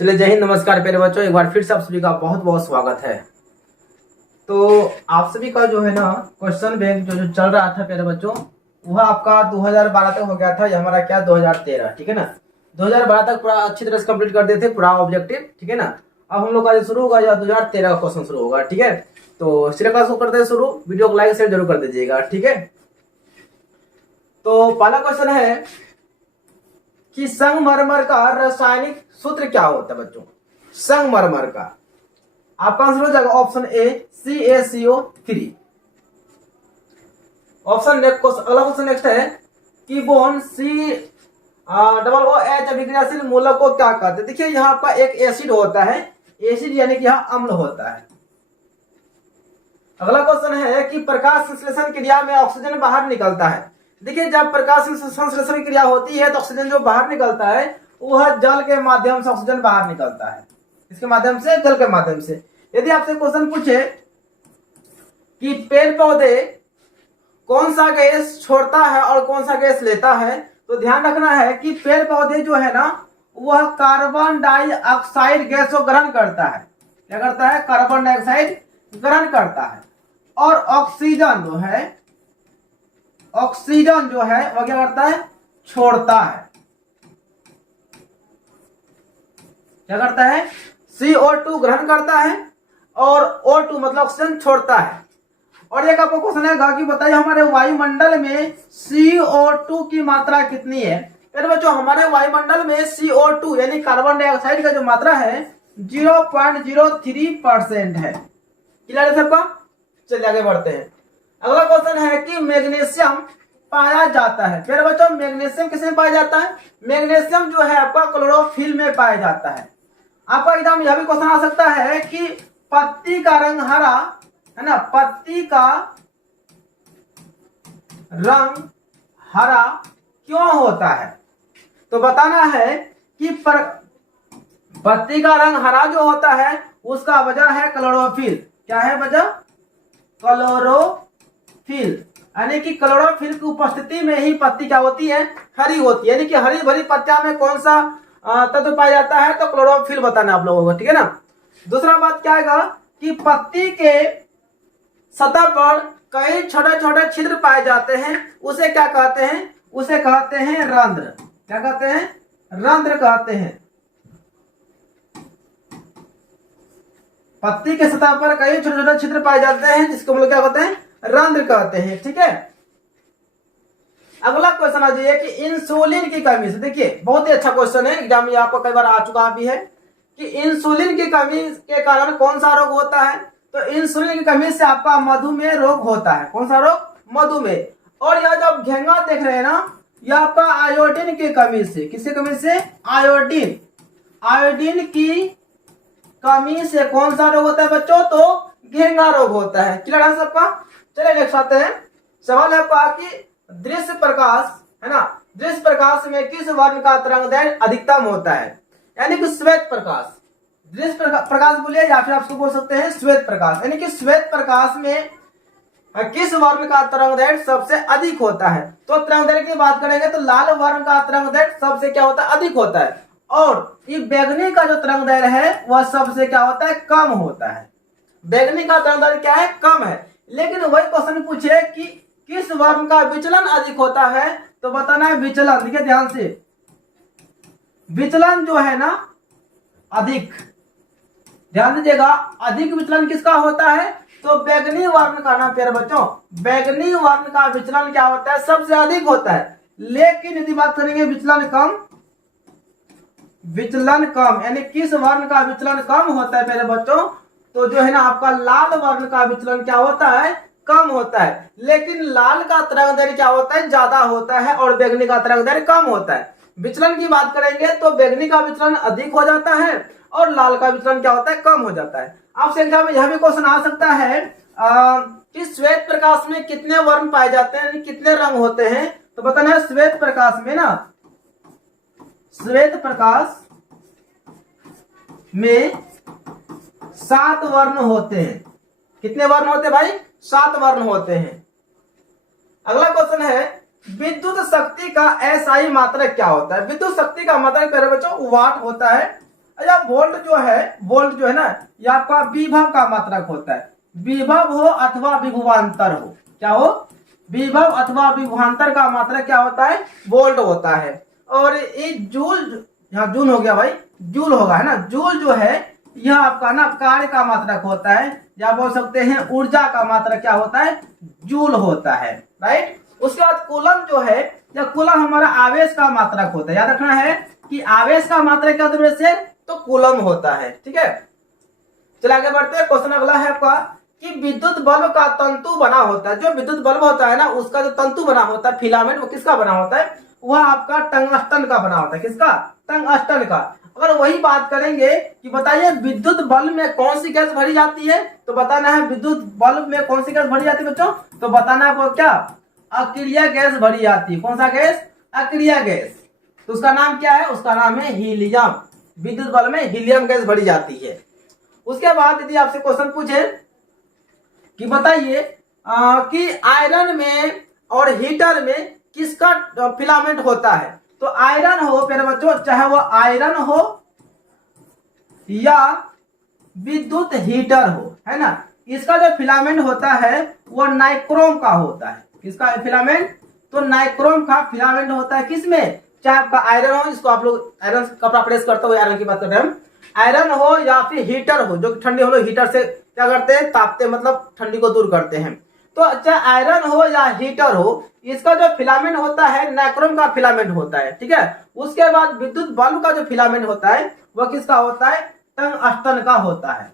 चलिए, जय हिंद, नमस्कार प्यारे बच्चों। एक बार फिर से आप सभी का बहुत बहुत स्वागत है। तो आप सभी का जो है ना क्वेश्चन बैंक जो चल रहा था प्यारे बच्चों, वह आपका 2012 तक हो गया था। ये हमारा क्या 2013, ठीक है ना। 2012 तक पूरा अच्छी तरह से कंप्लीट कर दिए थे पूरा ऑब्जेक्टिव, ठीक है ना। अब हम लोग का शुरू होगा या 2013 का क्वेश्चन शुरू होगा, ठीक है। तो चलिए क्लास को करते हैं शुरू। वीडियो को लाइक शेयर जरूर कर दीजिएगा, ठीक है। तो पहला क्वेश्चन है कि संगमरमर का रासायनिक सूत्र क्या होता है बच्चों। संगमरमर का आपका आंसर हो जाएगा ऑप्शन ए CaCO3। ऑप्शन अगला क्वेश्चन नेक्स्ट है कि बोन COOH अभिक्रियाशील मूलक को क्या कहते हैं। देखिए यहाँ आपका एक एसिड होता है, एसिड यानी कि यहाँ अम्ल होता है। अगला क्वेश्चन है कि प्रकाश संश्लेषण क्रिया में ऑक्सीजन बाहर निकलता है। देखिए जब प्रकाश संश्लेषण क्रिया होती है तो ऑक्सीजन जो बाहर निकलता है वह जल के माध्यम से ऑक्सीजन बाहर निकलता है। इसके माध्यम से, जल के माध्यम से। यदि आपसे क्वेश्चन पूछे कि पेड़ पौधे कौन सा गैस छोड़ता है और कौन सा गैस लेता है, तो ध्यान रखना है कि पेड़ पौधे जो है ना वह कार्बन डाइऑक्साइड गैस को ग्रहण करता है। क्या करता है? कार्बन डाइऑक्साइड ग्रहण करता है। और ऑक्सीजन जो है वह क्या करता है? छोड़ता है। क्या करता है? CO2 ग्रहण करता है और O2 मतलब ऑक्सीजन छोड़ता है। और एक आपको क्वेश्चन है कि बताइए हमारे वायुमंडल में CO2 की मात्रा कितनी है। फिर बच्चों हमारे वायुमंडल में CO2 यानी कार्बन डाइऑक्साइड का जो मात्रा है 0.03% है। क्लियर है सबका? चलिए आगे बढ़ते हैं। अगला क्वेश्चन है कि मैग्नीशियम पाया जाता है। फिर बच्चों मैग्नीशियम किसमें पाया जाता है? मैग्नीशियम जो है आपका क्लोरोफिल में पाया जाता है। आपका एग्जाम यह भी क्वेश्चन आ सकता है कि पत्ती का रंग हरा है ना, पत्ती का रंग हरा क्यों होता है। तो बताना है कि पत्ती का रंग हरा जो होता है उसका वजह है क्लोरोफिल। क्या है वजह? क्लोरोफिल। यानी कि क्लोरोफिल की उपस्थिति में ही पत्ती क्या होती है? हरी होती है। यानी कि हरी भरी पत्तियां में कौन सा तत्व पाया जाता है? तो क्लोरोफिल बताना आप लोगों को, ठीक है ना। दूसरा बात क्या है कि पत्ती के सतह पर कई छोटे छोटे छिद्र पाए जाते हैं, उसे क्या कहते हैं? उसे कहते हैं रंध्र। क्या कहते हैं? रंध्र कहते हैं। पत्ती के सतह पर कई छोटे छोटे छिद्र पाए जाते हैं जिसको हम लोग क्या कहते हैं? रंध्र कहते हैं, ठीक है। अगला क्वेश्चन आ जाइए कि इंसुलिन की कमी से। देखिए बहुत ही अच्छा क्वेश्चन है, एग्जाम में आपको कई बार आ चुका भी है कि इंसुलिन की कमी के कारण कौन सा रोग होता है। तो इंसुलिन की कमी से आपका मधुमेह रोग होता है। कौन सा रोग? मधुमेह। और यह जब घेंगा देख रहे हैं ना, यह आपका आयोडीन की कमी से। किसकी कमी से? आयोडीन की कमी से कौन सा रोग होता है बच्चों? तो घेंगा रोग होता है। क्लियर है सबका? चलिए नेक्स्ट आते हैं। सवाल है आपका कि दृश्य प्रकाश है ना, दृश्य प्रकाश में किस वर्ण का तरंगदैर्घ्य अधिकतम होता है। यानी कि श्वेत प्रकाश। दृश्य प्रकाश बोलिए या फिर आप उसको बोल सकते हैं श्वेत प्रकाश। यानी कि श्वेत प्रकाश में किस वर्ण का तरंगदैर्घ्य सबसे अधिक होता है। तो तरंगदैर्घ्य की बात करेंगे तो लाल वर्ण का तरंगदैर्घ्य सबसे क्या होता है? अधिक होता है। और ये बैगनी का जो तरंगदैर्घ्य है वह सबसे क्या होता है? कम होता है। बैगनी का तरंगदैर्घ्य क्या है? कम है। लेकिन वही क्वेश्चन पूछे कि किस वर्ण का विचलन अधिक होता है, तो बताना है विचलन। देखिए ध्यान से, विचलन जो है ना अधिक, ध्यान दीजिएगा, अधिक विचलन किसका होता है? तो बैगनी वर्ण का। ना प्यारे बच्चों, बैगनी वर्ण का विचलन क्या होता है? सबसे अधिक होता है। लेकिन यदि बात करेंगे विचलन कम यानी किस वर्ण का विचलन कम होता है प्यारे बच्चों, तो जो है ना आपका लाल वर्ण का विचलन क्या होता है? कम होता है। लेकिन लाल का तरंगदैर्घ्य क्या होता है? ज्यादा होता है और बैगनी का तरंगदैर्घ्य कम होता है। विचलन की बात करेंगे तो बैगनी का विचलन अधिक हो जाता है और लाल का विचलन क्या होता है? कम हो जाता है। आपसे एग्जाम में यह भी क्वेश्चन आ सकता है कि श्वेत प्रकाश में कितने वर्ण पाए जाते हैं, यानी कितने रंग होते हैं। तो बताना है श्वेत प्रकाश में ना, श्वेत प्रकाश में 7 वर्ण होते हैं। कितने वर्ण होते हैं भाई? 7 वर्ण होते हैं। अगला क्वेश्चन है विद्युत शक्ति का एसआई मात्रक क्या होता है। विद्युत शक्ति का मात्रक प्यारे बच्चों वाट होता है। अच्छा वोल्ट जो है ना, ये आपका विभव का मात्रक होता है। विभव हो अथवा विभवांतर हो, क्या हो, विभव अथवा विभवांतर का मात्रक क्या होता है, वोल्ट होता है। और ये जूल, यहाँ जूल हो गया भाई, जूल होगा है ना, जूल जो है यह आपका ना कार्य का मात्रक होता है, या बोल सकते हैं ऊर्जा का मात्रक क्या होता है, जूल होता है, राइट। उसके बाद कूलम जो है, या कूलम हमारा आवेश का मात्रक होता है। याद रखना है कि आवेश का मात्रक क्या होता है, तो कूलम होता है, ठीक है। चलिए आगे बढ़ते हैं। क्वेश्चन अगला है आपका कि विद्युत बल्ब का तंतु बना होता है, जो विद्युत बल्ब होता है ना उसका जो तंतु बना होता है, फिलामेंट, वो किसका बना होता है, वह आपका टंगस्टन का बना होता है। किसका, टंगस्टन का। अगर वही बात करेंगे कि बताइए विद्युत बल्ब में कौन सी गैस भरी जाती है, तो बताना है विद्युत बल्ब में कौन सी गैस भरी जाती है बच्चों, तो बताना है आपको क्या, अक्रिय गैस भरी जाती है। कौन सा गैस, अक्रिय गैस। तो उसका नाम क्या है, उसका नाम है हीलियम। विद्युत बल्ब में हीलियम गैस भरी जाती है। उसके बाद यदि आपसे क्वेश्चन पूछे कि बताइए कि आयरन में और हीटर में किसका फिलामेंट होता है, तो आयरन हो प्यारे बच्चों, चाहे वो आयरन हो या विद्युत हीटर हो, है ना, इसका जो फिलामेंट होता है वो नाइक्रोम का होता है। किसका फिलामेंट, तो नाइक्रोम का फिलामेंट होता है। किसमें, चाहे आपका आयरन हो, इसको आप लोग आयरन कपड़ा प्रेस करते हो, आयरन की बात कर रहे हैं हम, आयरन हो या फिर हीटर हो, जो ठंडी हम लोग हीटर से क्या करते हैं, तापते, मतलब ठंडी को दूर करते हैं। तो अच्छा आयरन हो या हीटर हो, इसका जो फिलामेंट होता है नाइक्रोम का फिलामेंट होता है, ठीक है। उसके बाद विद्युत बल्ब का जो फिलामेंट होता है वह किसका होता है, टंगस्टन का होता है।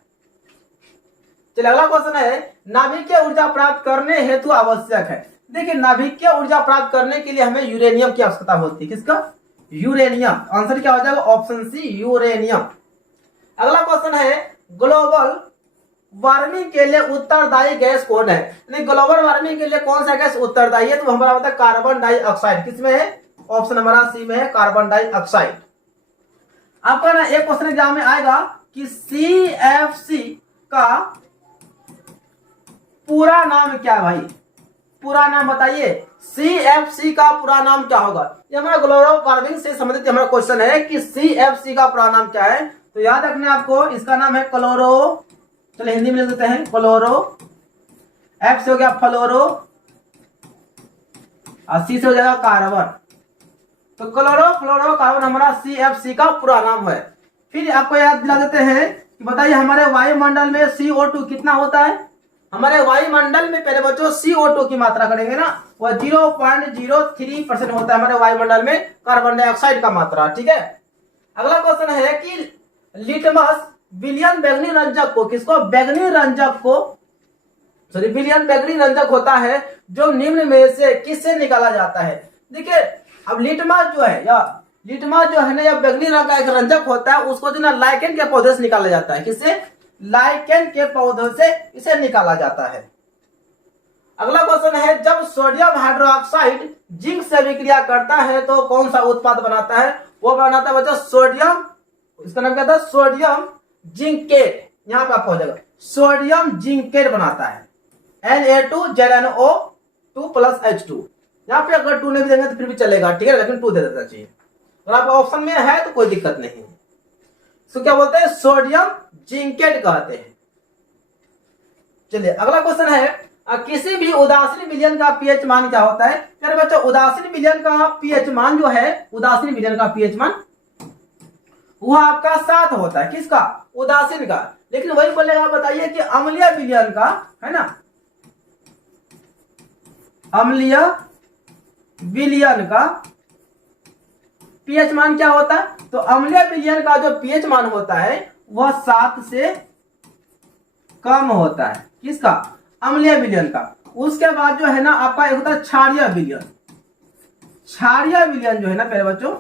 चलिए अगला क्वेश्चन है, नाभिकीय ऊर्जा प्राप्त करने हेतु आवश्यक है। देखिए नाभिकीय ऊर्जा प्राप्त करने के लिए हमें यूरेनियम की आवश्यकता होती है। किसका, यूरेनियम। आंसर क्या हो जाएगा, ऑप्शन सी, यूरेनियम। अगला क्वेश्चन है, ग्लोबल वार्मिंग के लिए उत्तरदायी गैस कौन है, ग्लोबल वार्मिंग के लिए कौन सा गैस उत्तरदायी है, तो हमारा होता है कार्बन डाइऑक्साइड। किसमें है, ऑप्शन हमारा सी में है, कार्बन डाइऑक्साइड। आपका ना एक क्वेश्चन एग्जाम में आएगा कि CFC का पूरा नाम क्या है भाई, पूरा नाम बताइए, CFC का पूरा नाम क्या होगा। ये हमारा ग्लोबल वार्मिंग से संबंधित हमारा क्वेश्चन है कि CFC का पूरा नाम क्या है। तो याद रखना आपको, इसका नाम है क्लोरो, चलिए हिंदी में लिख देते हैं, क्लोरो। F से हो गया फ्लोरो और C से हो जाएगा कार्बन। तो क्लोरो फ्लोरो कार्बन हमारा CFC का पूरा नाम है। फिर आपको याद दिला देते हैं कि बताइए हमारे वायुमंडल में CO2 कितना होता है। हमारे वायुमंडल में पहले बच्चों CO2 की मात्रा करेंगे ना, वह 0.03% होता है हमारे वायुमंडल में कार्बन डाइऑक्साइड का मात्रा, ठीक है। अगला क्वेश्चन है कि लिटमस विलियन बैगनी रंजक को, किसको, बैगनी रंजक को, सॉरी विलियन बैगनी रंजक होता है जो निम्न में से किससे निकाला जाता है। देखिए अब लिटमस जो है ना, या बैगनी रंग का एक रंजक होता है, उसको जो ना लाइकेन के पौधे से निकाला जाता है। किससे, लाइकेन के पौधों से इसे निकाला जाता है। अगला क्वेश्चन है, जब सोडियम हाइड्रोक्साइड जिंक से विक्रिया करता है तो कौन सा उत्पाद बनाता है, वो बनाता है बच्चों सोडियम, इसका नाम क्या था, सोडियम जिंकेट। यहां पे आपको हो जाएगा सोडियम जिंकेट बनाता है, Na2ZnO2 + H2। यहाँ पे अगर 2 नहीं भी देंगे तो फिर भी चलेगा, ठीक है, लेकिन 2 दे देना चाहिए। और आप ऑप्शन में है तो कोई दिक्कत नहीं। इसको क्या बोलते हैं, सोडियम जिंकेट कहते हैं। चलिए अगला क्वेश्चन है, किसी भी उदासीन विलयन का पीएच मान क्या होता है। यार बच्चों उदासीन विलयन का पीएच मान जो है, उदासीन विलयन का पीएच मान वह आपका 7 होता है। किसका, उदासीन का। लेकिन वही बोलेगा, बताइए कि अम्लीय विलयन का, है ना, अम्लीय विलयन का पीएच मान क्या होता है, तो अम्लीय विलयन का जो पीएच मान होता है वह 7 से कम होता है। किसका, अम्लीय विलयन का। उसके बाद जो है ना आपका एक होता है क्षारीय विलयन। क्षारीय विलयन जो है ना पहले बच्चों,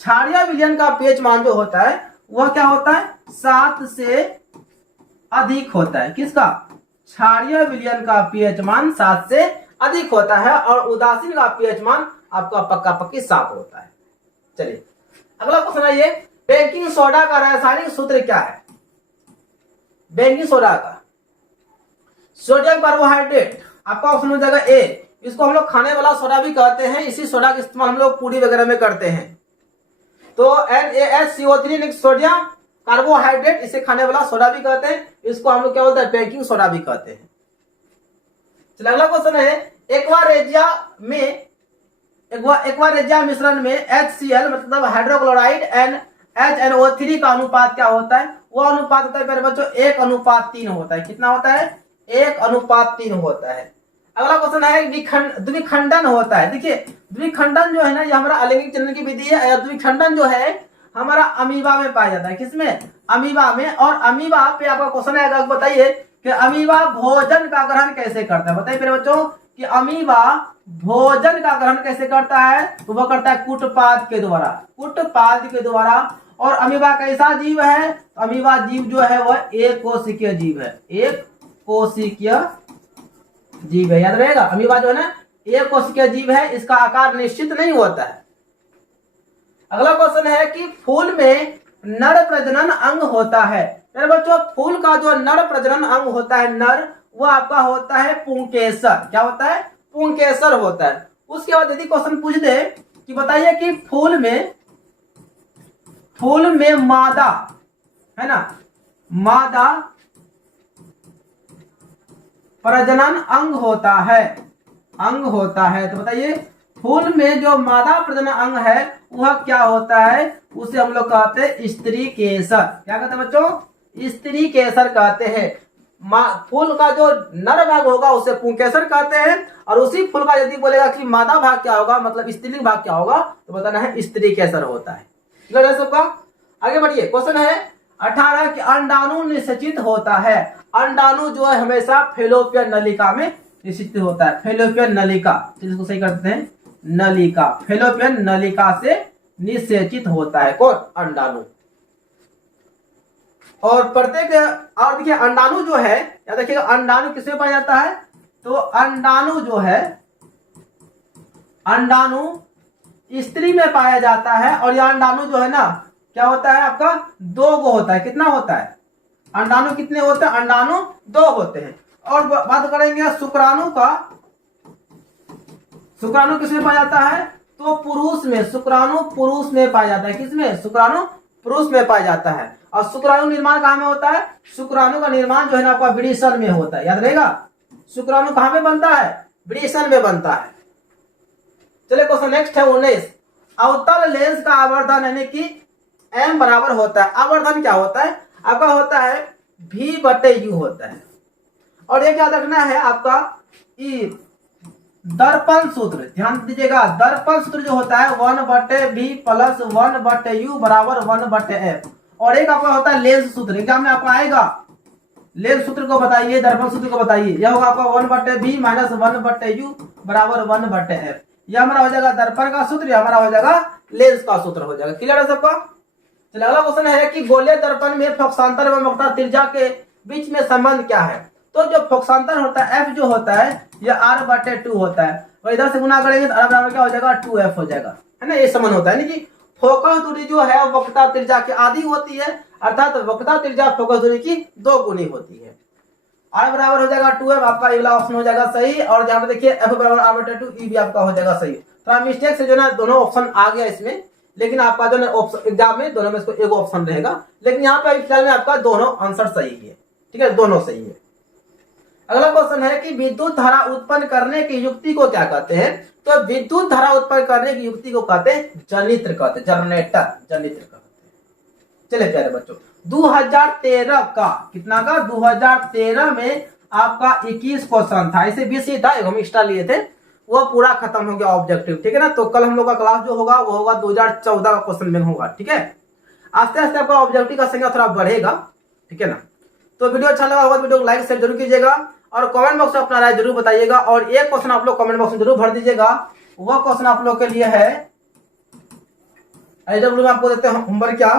क्षारीय विलयन का पीएच मान जो होता है वह क्या होता है, 7 से अधिक होता है। किसका, क्षारीय विलयन का पीएच मान 7 से अधिक होता है, और उदासीन का पीएच मान आपका पक्का पक्की 7 होता है। चलिए अगला क्वेश्चन है, ये बेकिंग सोडा का रासायनिक सूत्र क्या है। बेकिंग सोडा का सोडियम कार्बोहाइड्रेट, आपका ऑप्शन हो जाएगा ए। इसको हम लोग खाने वाला सोडा भी कहते हैं, इसी सोडा का इस्तेमाल हम लोग पूरी वगैरह में करते हैं। तो NaHCO3 सोडियम कार्बोहाइड्रेट, इसे खाने वाला सोडा भी कहते हैं, इसको हम लोग क्या बोलते हैं, बेकिंग सोडा भी कहते हैं। चलिए अगला क्वेश्चन है, एक्वारेजिया मिश्रण में HCl मतलब हाइड्रोक्लोराइड एंड HNO3 का अनुपात क्या होता है? वो अनुपात होता है मेरे बच्चों 1:3 होता है। कितना होता है? 1:3 होता है। अगला क्वेश्चन है, द्विखंडन होता है। देखिए द्विखंडन जो है ना, ये हमारा अलैंगिक जनन की विधि है। द्विखंडन जो है हमारा अमीबा में पाया जाता है। किसमें? अमीबा में। और अमीबा पे आपका क्वेश्चन आएगा, बताइए कि अमीबा भोजन का ग्रहण कैसे करता है? बताइए मेरे बच्चों कि अमीबा भोजन का ग्रहण कैसे करता है? तो वह करता है कूटपाद के द्वारा, कूटपाद के द्वारा। और अमीबा कैसा जीव है? अमीबा जीव जो है वह एक कोशिकीय जीव है, एक कोशिकीय जीव है। याद रहेगा, अमीबा जो है ना एक कोशिकीय जीव है, इसका आकार निश्चित नहीं होता है। अगला क्वेश्चन है कि फूल में नर प्रजनन अंग होता है। मेरे बच्चों फूल का जो नर प्रजनन अंग होता है, नर, वो आपका होता है पुंकेसर। क्या होता है? पुंकेसर होता है। उसके बाद यदि क्वेश्चन पूछ दे कि बताइए कि फूल में मादा है ना, मादा प्रजनन अंग होता है, अंग होता है। तो बताइए फूल में जो मादा प्रजनन अंग है वह क्या होता है? उसे हम लोग कहते हैं स्त्री केसर। क्या कहते हैं बच्चों? स्त्री केसर कहते हैं। फूल का जो नर भाग होगा उसे पुंकेसर कहते हैं, और उसी फूल का यदि बोलेगा कि मादा भाग क्या होगा, मतलब स्त्रीलिंग भाग क्या होगा, तो बताना है स्त्री केसर होता है। क्लियर है सबका? आगे बढ़िए। क्वेश्चन है 18 कि अंडाणु निषेचित होता है। अंडाणु जो है हमेशा फेलोपियन नलिका में निषेचित होता है। फेलोपियन नलिका, इसको सही करते हैं, नलिका, फेलोपियन नलिका से निषेचित होता है कौन? अंडाणु। और प्रत्येक, और देखिए अंडाणु जो है, या देखिएगा अंडाणु किसमें पाया जाता है? तो अंडाणु जो है, अंडाणु स्त्री में पाया जाता है। और यह अंडाणु जो है ना क्या होता है आपका? 2 गो होता है। कितना होता है? अंडाणु कितने होते हैं? अंडाणु 2 होते हैं। और बात करेंगे शुक्राणु का। शुक्राणु किसमें पाया जाता है? तो पुरुष में। शुक्राणु पुरुष में पाया जाता है। किसमें? शुक्राणु पुरुष में पाया जाता है। और शुक्राणु निर्माण कहाँ में होता है? शुक्राणु का निर्माण जो है ना आपका वृषण में होता है। याद रहेगा, शुक्राणु कहाँ पे बनता है? वृषण में बनता है। चलिए क्वेश्चन नेक्स्ट है 19। अवतल लेंस का आवर्धन यानी कि m बराबर होता है। आवर्धन क्या होता है आपका? होता है v/u होता है। और ये क्या रखना है आपका? दर्पण सूत्र, ध्यान दीजिएगा। दर्पण सूत्र जो होता है 1/v प्लस 1/u बराबर 1/f। और एक आपका होता है लेंस सूत्र। एग्जाम में आपको आएगा, लेंस सूत्र को बताइए, दर्पण सूत्र को बताइए। यह होगा आपका 1/v माइनस 1/u बराबर 1/f। यह हमारा हो जाएगा दर्पण का सूत्र, यह हमारा हो जाएगा लेंस का सूत्र हो जाएगा। क्लियर है सबका? चलिए अगला क्वेश्चन है कि गोलीय दर्पण में फोकसांतर एवं वक्रता त्रिज्या के बीच में संबंध क्या है? तो जो फोकसांतर होता है f जो होता है यह r/2 होता है, और इधर से गुना करेंगे तो r बराबर क्या हो जाएगा? 2f हो जाएगा, है ना। ये संबंध होता है, यानी कि फोकस दूरी जो है वक्रता त्रिज्या की आधी होती है, अर्थात वक्रता त्रिज्या फोकस दूरी की 2 गुनी होती है। r बराबर हो जाएगा 2f, आपका अगला ऑप्शन हो जाएगा सही। और जहां पे देखिए f बराबर r/2 ये भी आपका हो जाएगा सही। थोड़ा मिस्टेक से जो ना दोनों ऑप्शन आ गया इसमें, लेकिन आपका जो ऑप्शन एग्जाम में दोनों में इसको एक ऑप्शन रहेगा, लेकिन यहाँ पे फिलहाल में आपका दोनों आंसर सही है। ठीक है, दोनों सही है। अगला क्वेश्चन है कि विद्युत धारा उत्पन्न करने की युक्ति को क्या कहते हैं? तो विद्युत धारा उत्पन्न करने की युक्ति को कहते हैं जनित्र, कहते हैं जनरेटर, जनित्र कहते हैं। चलिए प्यारे बच्चों, 2013 का कितना का? 2013 में आपका 21 क्वेश्चन था, ऐसे 20 ही था, हम एक्स्ट्रा लिए थे, वो पूरा खत्म हो गया ऑब्जेक्टिव। ठीक है ना, तो कल हम लोग का क्लास जो होगा वो होगा 2014 का क्वेश्चन बैंक होगा। ठीक है, आस्ते आस्ते आपका ऑब्जेक्टिव का संख्या थोड़ा बढ़ेगा। ठीक है ना, तो वीडियो अच्छा लगा होगा तो वीडियो को लाइक शेयर जरूर कीजिएगा, और कमेंट बॉक्स में अपना राय जरूर बताइएगा। और एक क्वेश्चन आप लोग कमेंट बॉक्स में जरूर भर दीजिएगा, वह क्वेश्चन आप लोग के लिए है में आपको देते हैं होमवर्क क्या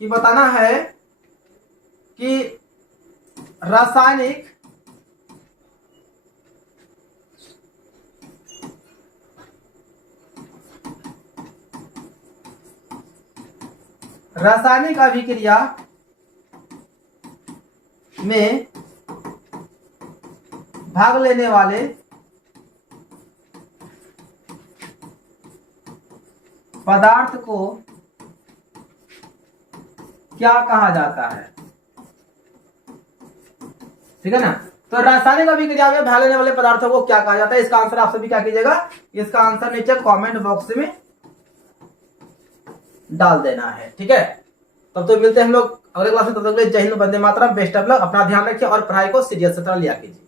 कि बताना है कि रासायनिक अभिक्रिया में भाग लेने वाले पदार्थ को क्या कहा जाता है? ठीक है ना। तो रासायनिक अभिक्रिया में भाग लेने वाले पदार्थों को क्या कहा जाता है? इसका आंसर आप सभी क्या कीजिएगा, इसका आंसर नीचे कमेंट बॉक्स में डाल देना है। ठीक है, तब तो मिलते हैं हम लोग अगले क्लास में। तब तक जय Hind, Vande Mataram, best of luck, अपना ध्यान रखिए और पढ़ाई को सीरियस से लिया कीजिए।